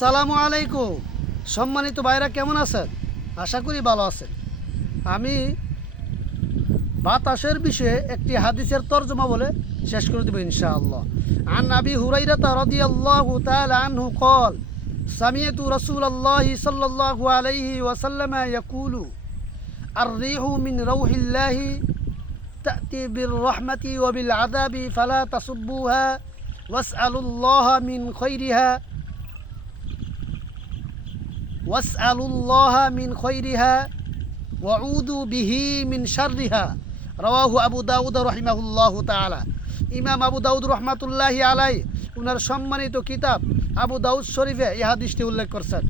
আসসালামু আলাইকুম। সম্মানিত ভাইরা কেমন আছেন? আশা করি ভালো আছেন। আমি বাতাসের বিষয়ে একটি হাদিসের তর্জমা বলে শেষ করে দেব ইনশাআল্লাহ। আন আবি হুরাইরা রাদিয়াল্লাহু তাআলা আনহু قال سمعت رسول الله صلى الله عليه وسلم يقول الريح من روح الله تأتي بالرحمة وبالعذاب فلا تصبوها واسألوا الله من خيرها واسألوا الله من خيرها وعوذوا به من شرها رواه আবু দাউদ রাহিমাহুল্লাহু তাআলা। ইমাম আবু দাউদ রহমাতুল্লাহি আলাইহি ওনার সম্মানিত কিতাব আবু দাউদ শরীফে এই হাদিসটি উল্লেখ করেছেন।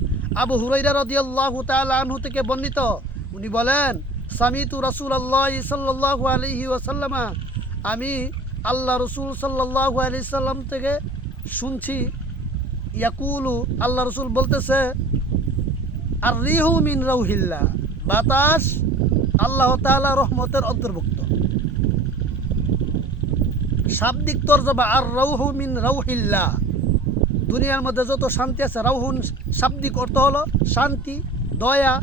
আবু হুরাইরা রাদিয়াল্লাহু তাআলা আনহু থেকে বর্ণিত, উনি বলেন, সামিতু রাসূলুল্লাহ সাল্লাল্লাহু আলাইহি ওয়াসাল্লাম, আমি আল্লাহ রাসূল সাল্লাল্লাহু আলাইহি সাল্লাম থেকে শুনছি, ইয়াকুলু, আল্লাহ রাসূল বলতেছে, আর রিহু মিন রাউহিল্লাহ, বাতাস আল্লাহ তাআলা রহমতের অন্তর্ভুক্ত। শাব্দিক তরজমা আর রাউহু মিন রাউহিল্লাহ, দুনিয়ার মধ্যে যত শান্তি আছে, রাউহুন শাব্দিক অর্থ হলো শান্তি, দয়া,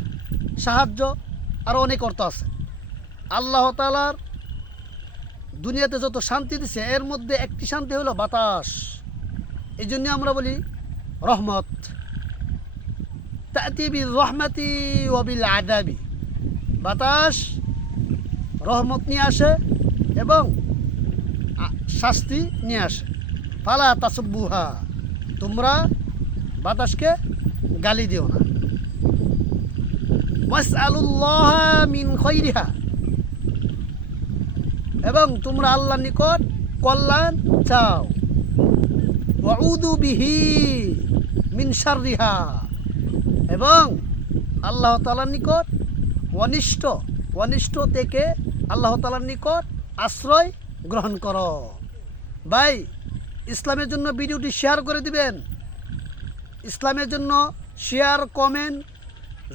সাহায্য, আরও অনেক অর্থ আছে। আল্লাহ তাআলার দুনিয়াতে যত শান্তি দিছে এর মধ্যে একটি শান্তি হলো বাতাস। এই জন্য আমরা বলি রহমত। তা'তি বির রহমাতি ওয়া বিল আযাবি, বাতাস রহমত নিয়ে আসে এবং শাস্তি নিয়ে আসে। ফালা তাসুব্বুহা, তোমরা বাতাসকে গালি দিও না। ওয়াসআলুল্লাহ মিন খায়রিহা, এবং তোমরা আল্লাহর নিকট কল্যাণ চাও। ওয়াউযু বিহি মিন শাররিহা, এবং আল্লাহ তাআলার নিকট অনিষ্ট থেকে আল্লাহ তাআলার নিকট আশ্রয় গ্রহণ করো। ভাই, ইসলামের জন্য ভিডিওটি শেয়ার করে দিবেন। ইসলামের জন্য শেয়ার, কমেন্ট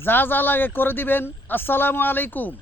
যা যা লাগে করে দিবেন। আসসালামু আলাইকুম।